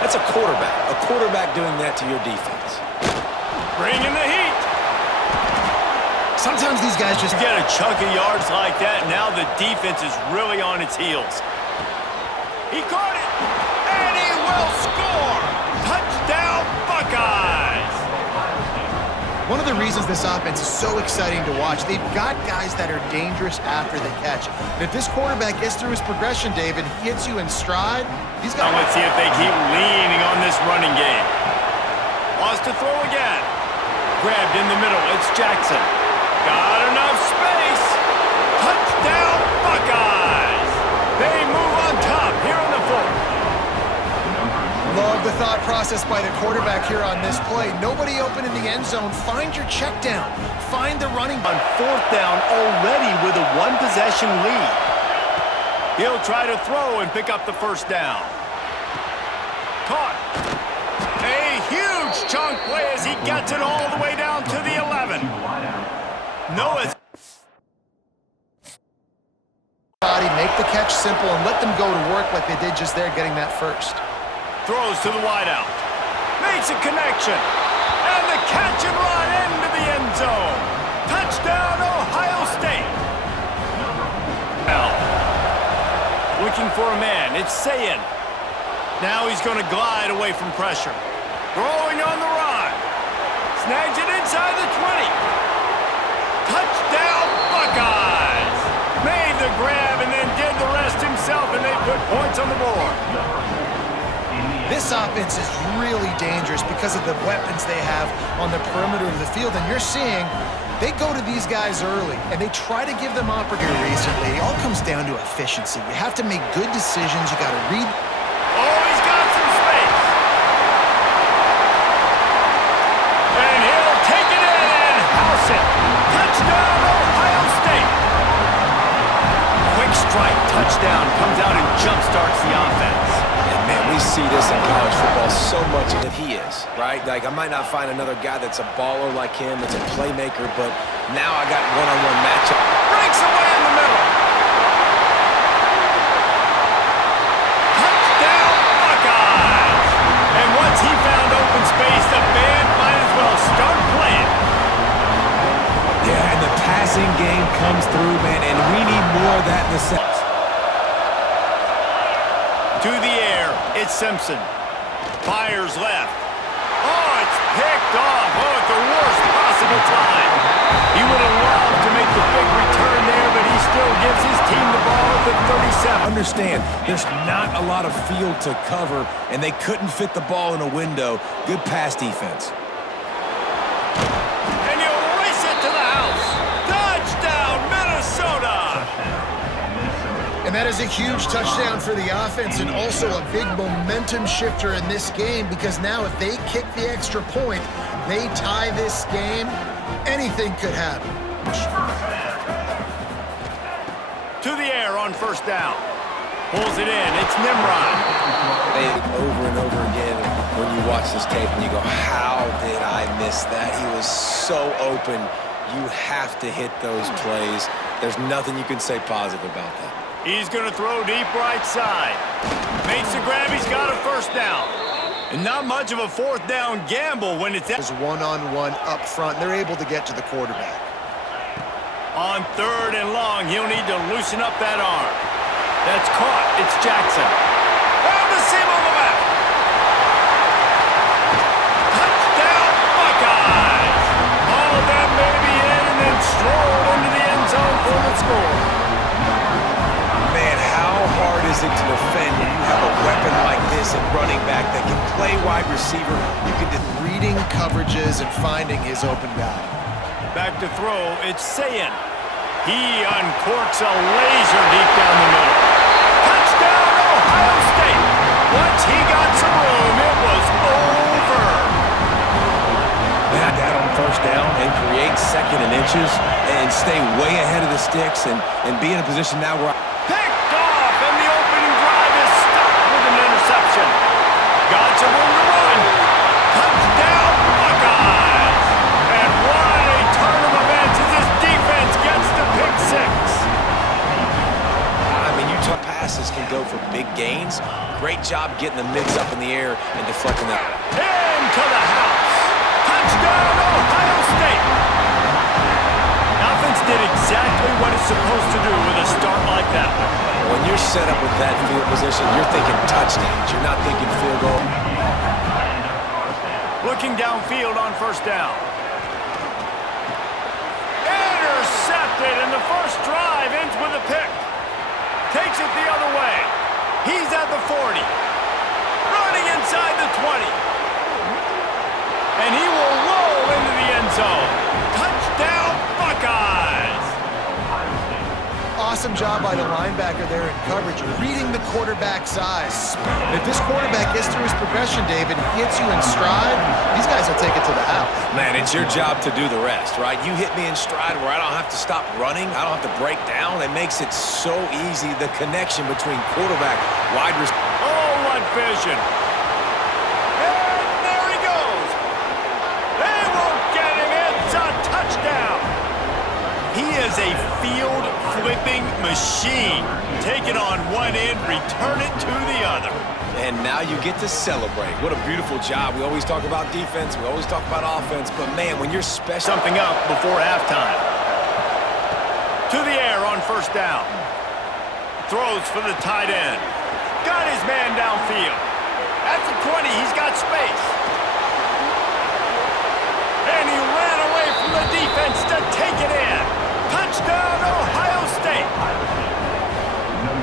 That's a quarterback. A quarterback doing that to your defense. Bringing the heat. Sometimes these guys just get a chunk of yards like that. Now the defense is really on its heels. He caught it, and he will score. Touchdown, Buckeyes. One of the reasons this offense is so exciting to watch, they've got guys that are dangerous after the catch. And if this quarterback gets through his progression, David, he hits you in stride, he's got... Now let's see if they keep leaning on this running game. Wants to throw again. Grabbed in the middle. It's Jackson. Got enough space. Touchdown, Buckeyes. They move on top here on the fourth. Love the thought process by the quarterback here on this play. Nobody open in the end zone. Find your check down. Find the running on fourth down already with a one-possession lead. He'll try to throw and pick up the first down. Caught. A huge chunk play as he gets it all the way down to the 11. Noah's body, make the catch simple and let them go to work like they did just there getting that first. Throws to the wideout. Makes a connection. And the catch and run into the end zone. Touchdown, Ohio State. Now, looking for a man. It's Sayin. Now he's going to glide away from pressure. Throwing on the run. Snags it inside the 20. Touchdown, Buckeyes. Made the grab and then did the rest himself, and they put points on the board. This offense is really dangerous because of the weapons they have on the perimeter of the field. And you're seeing they go to these guys early, and they try to give them opportunity recently. It all comes down to efficiency. You have to make good decisions. You got to read. Oh, he's got some space. And he'll take it in and house it. Touchdown, Ohio State. Quick strike touchdown comes out and jump-starts the offense. Man, we see this in college football so much that he is, right? Like, I might not find another guy that's a baller like him, that's a playmaker, but now I got one-on-one matchup. Breaks away in the middle. Touchdown, Buckeyes! And once he found open space, the band might as well start playing. Yeah, and the passing game comes through, man, and we need more of that in the second. To the air, it's Simpson. Fires left. Oh, it's picked off. Oh, at the worst possible time. He would have loved to make the big return there, but he still gives his team the ball at the 37. Understand, there's not a lot of field to cover, and they couldn't fit the ball in a window. Good pass defense. And you race it to the house. Touchdown, Minnesota! And that is a huge touchdown for the offense and also a big momentum shifter in this game, because now if they kick the extra point, they tie this game, anything could happen. To the air on first down. Pulls it in. It's Nimrod. Over and over again, when you watch this tape and you go, how did I miss that? He was so open. You have to hit those plays. There's nothing you can say positive about that. He's going to throw deep right side. Makes the grab. He's got a first down. And not much of a fourth down gamble when it's one-on-one up front. They're able to get to the quarterback. On third and long, he'll need to loosen up that arm. That's caught. It's Jackson. Found the seam on the left. Touchdown, Buckeyes. All of them may be in and then strolled into the end zone for the score. Man, how hard is it to defend when you have a weapon like this at running back that can play wide receiver? You can do reading coverages and finding his open guy. Back to throw, it's Sayin. He uncorks a laser deep down the middle. Touchdown, Ohio State. Once he got some room, it was over. Man, that on first down and create second and inches and stay way ahead of the sticks and be in a position now where... Picked off, and the opening drive is stopped with an interception. Got some room to run. Touchdown, Buckeyes. And what a turn of events as this defense gets the pick six. I mean, Utah passes can go for big gains. Great job getting the mitts up in the air and deflecting that. Into the house. Touchdown, Ohio State. Offense did exactly what it's supposed to do with a start like that. When you're set up with that field position, you're thinking touchdowns. You're not thinking field goal. Looking downfield on first down. Intercepted, and the first drive ends with a pick. Takes it the other way. He's at the 40. Running inside the 20. And he will roll into the end zone. Touchdown, Buckeyes! Awesome job by the linebacker there in coverage, reading the quarterback's eyes. If this quarterback gets through his progression, David, hits you in stride, these guys will take it to the house. Man, it's your job to do the rest, right? You hit me in stride where I don't have to stop running. I don't have to break down. It makes it so easy, the connection between quarterback, wide receiver. Oh, what vision. And there he goes. They won't get him. It's a touchdown. He is a field-flipping machine. Take it on one end, return it to the other. And now you get to celebrate. What a beautiful job. We always talk about defense. We always talk about offense. But, man, when you're special... Something up before halftime. To the air on first down. Throws for the tight end. Got his man downfield. At the 20, he's got space. And he ran away from the defense to take it in. Touchdown, Ohio State.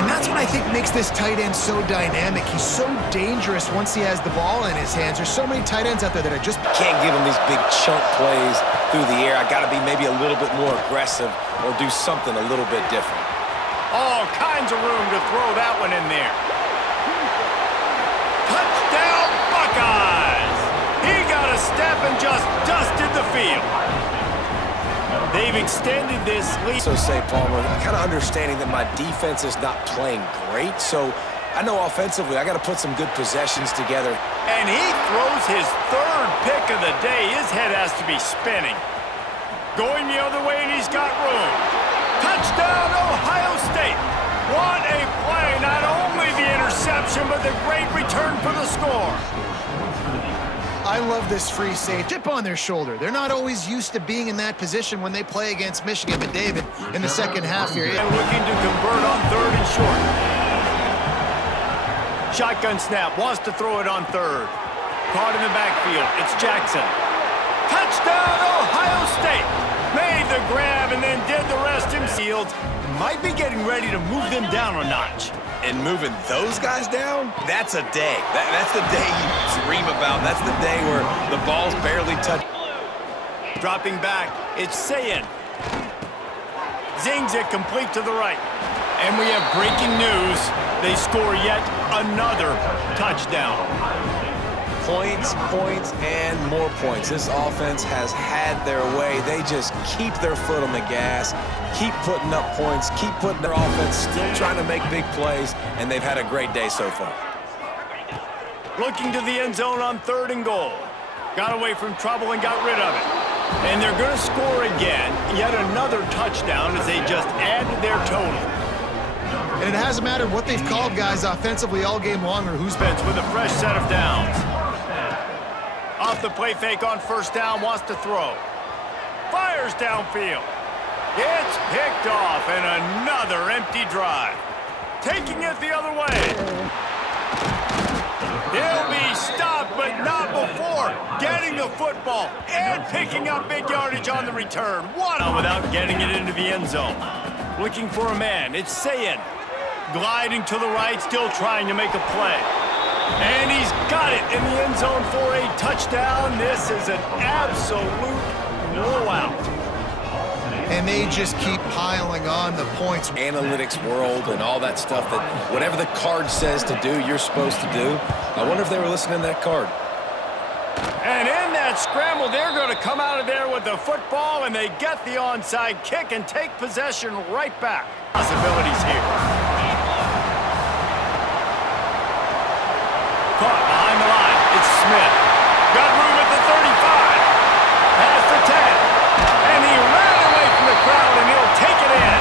And that's what I think makes this tight end so dynamic. He's so dangerous once he has the ball in his hands. There's so many tight ends out there that are just... Can't give him these big chunk plays through the air. I got to be maybe a little bit more aggressive or do something a little bit different. All kinds of room to throw that one in there. Touchdown, Buckeyes! He got a step and just dusted the field. They've extended this lead. So say, Palmer, kind of understanding that my defense is not playing great, so I know offensively I got to put some good possessions together. And he throws his third pick of the day. His head has to be spinning. Going the other way, and he's got room. Touchdown, Ohio State. What a play. Not only the interception, but the great return for the score. I love this free safety. Chip on their shoulder. They're not always used to being in that position when they play against Michigan. But David, in the second half here... And looking to convert on third and short. Shotgun snap. Wants to throw it on third. Caught in the backfield. It's Jackson. Touchdown, Ohio State. Made the grab and then did the rest himself. Might be getting ready to move them down a notch. And moving those guys down, that's a day. That's the day you dream about. That's the day where the ball's barely touched. Dropping back, it's Sayin. Zings it complete to the right. And we have breaking news. They score yet another touchdown. Points, points, and more points. This offense has had their way. They just keep their foot on the gas, keep putting up points, keep putting their offense, still trying to make big plays, and they've had a great day so far. Looking to the end zone on third and goal. Got away from trouble and got rid of it. And they're going to score again. Yet another touchdown as they just add to their total. And it hasn't mattered what they've called guys offensively all game long or who's been... With a fresh set of downs. Off the play fake on first down, wants to throw. Fires downfield. It's picked off, and another empty drive. Taking it the other way. He'll be stopped, but not before getting the football and picking up big yardage on the return. Without getting it into the end zone. Looking for a man. It's Sayin. Gliding to the right, still trying to make a play. And he's got it in the end zone for a touchdown. This is an absolute blowout. And they just keep piling on the points. Analytics world and all that stuff that whatever the card says to do, you're supposed to do. I wonder if they were listening to that card. And in that scramble, they're going to come out of there with the football, and they get the onside kick and take possession right back. Possibilities here. Caught behind the line. It's Smith. Got room at the 35. Past the 10. And he ran away from the crowd, and he'll take it in.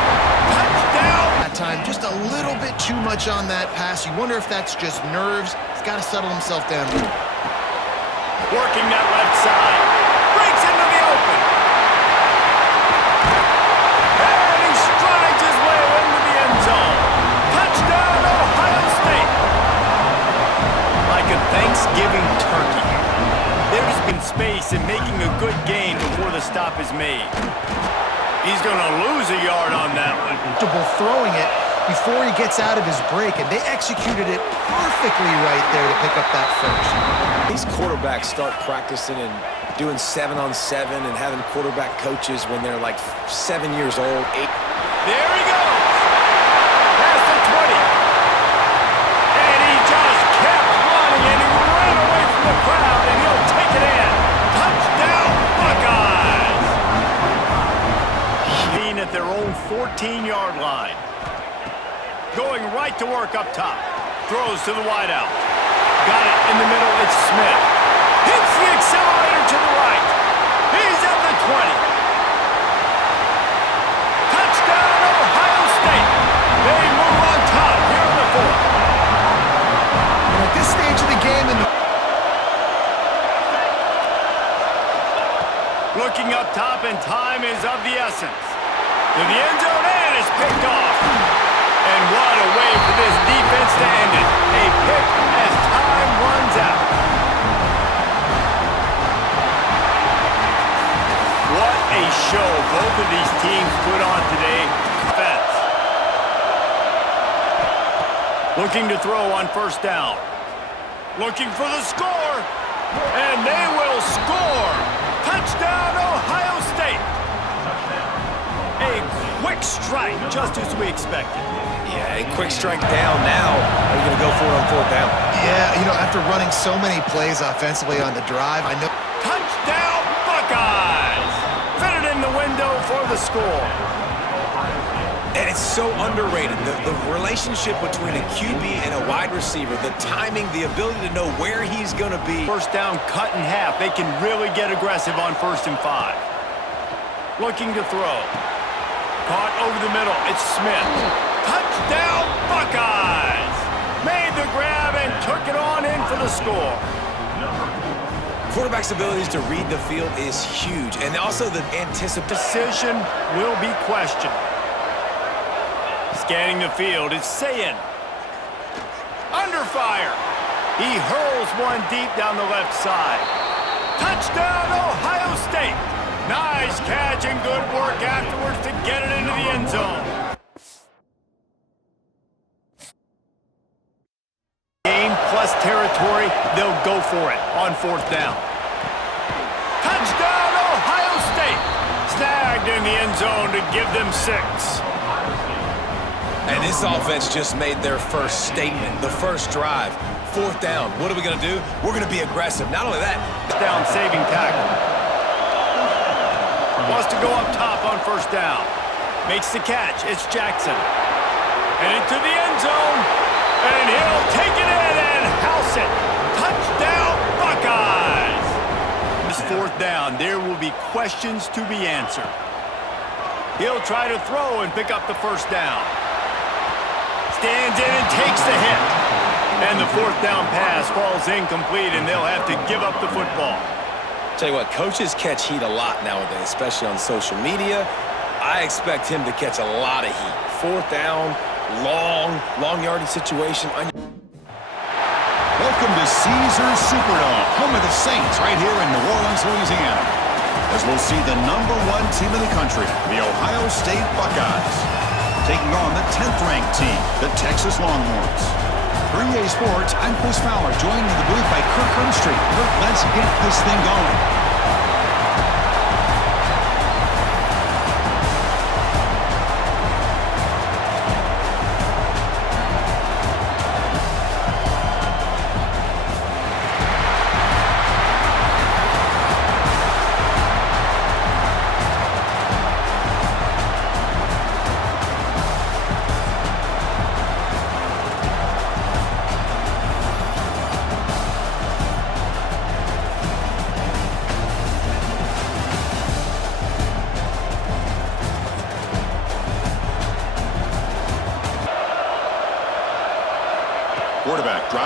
Touchdown. That time, just a little bit too much on that pass. You wonder if that's just nerves. He's got to settle himself down. Working that left side. Breaks into the open. And he strides his way into the end zone. Touchdown, Ohio State. Like a Thanksgiving turkey. There's been space in making a good gain before the stop is made. He's going to lose a yard on that one. Throwing it before he gets out of his break, and they executed it perfectly right there to pick up that first. These quarterbacks start practicing and doing 7-on-7 and having quarterback coaches when they're like 7 years old, 8. There he goes. Past the 20. And he just kept running, and he ran away from the crowd, and he'll take it in. Touchdown, Buckeyes. Being at their own 14-yard line. Going right to work up top. Throws to the wideout. Got it in the middle. It's Smith. Hits the accelerator to the right. He's at the 20. Touchdown, Ohio State. They move on top here in the fourth. And at this stage of the game, Looking up top, and time is of the essence. To the end zone, and is picked off. And what a way for this defense to end it. A pick as time runs out. What a show both of these teams put on today. Defense. Looking to throw on first down. Looking for the score. And they will score. Touchdown, Ohio State. A quick strike, just as we expected. Yeah, a quick strike down now. Are you going to go for it on fourth down? yeah, you know, after running so many plays offensively on the drive, I know. Touchdown, Buckeyes! Fitted in the window for the score. And it's so underrated. The relationship between a QB and a wide receiver, the timing, the ability to know where he's going to be. First down cut in half. They can really get aggressive on 1st and 5. Looking to throw. Caught over the middle. It's Smith. Touchdown, Buckeyes! Made the grab and took it on in for the score. Quarterback's abilities to read the field is huge. And also the anticipation. Decision will be questioned. Scanning the field, it's Sayin. Under fire. He hurls one deep down the left side. Touchdown, Ohio State. Nice catch and good work afterwards to get it into the end zone. Game plus territory, they'll go for it on 4th down. Touchdown, Ohio State. Snagged in the end zone to give them 6. And this offense just made their first statement, the first drive. 4th down. What are we going to do? We're going to be aggressive. Not only that. Down saving tackle. Wants to go up top on 1st down. Makes the catch. It's Jackson. And into the end zone. And he'll take it in and house it. Touchdown, Buckeyes. This 4th down, there will be questions to be answered. He'll try to throw and pick up the 1st down. Stands in and takes the hit. And the 4th down pass falls incomplete, and they'll have to give up the football. Tell you what, coaches catch heat a lot nowadays, especially on social media. I expect him to catch a lot of heat. 4th down, long yardage situation. Welcome to Caesars Superdome, home of the Saints, right here in New Orleans, Louisiana. As we'll see the #1 team in the country, the Ohio State Buckeyes, taking on the 10th-ranked team, the Texas Longhorns. For EA Sports, I'm Chris Fowler, joined in the booth by Kirk Herbstreit. Kirk, let's get this thing going.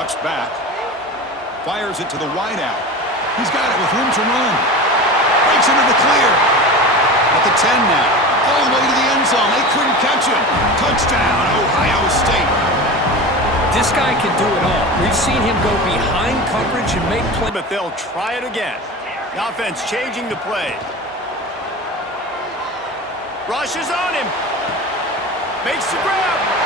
Drops back. Fires it to the wideout. He's got it with room to run. Breaks into the clear. At the 10 now. All the way to the end zone. They couldn't catch him. Touchdown, Ohio State. This guy can do it all. We've seen him go behind coverage and make plays. But they'll try it again. The offense changing the play. Rushes on him. Makes the grab.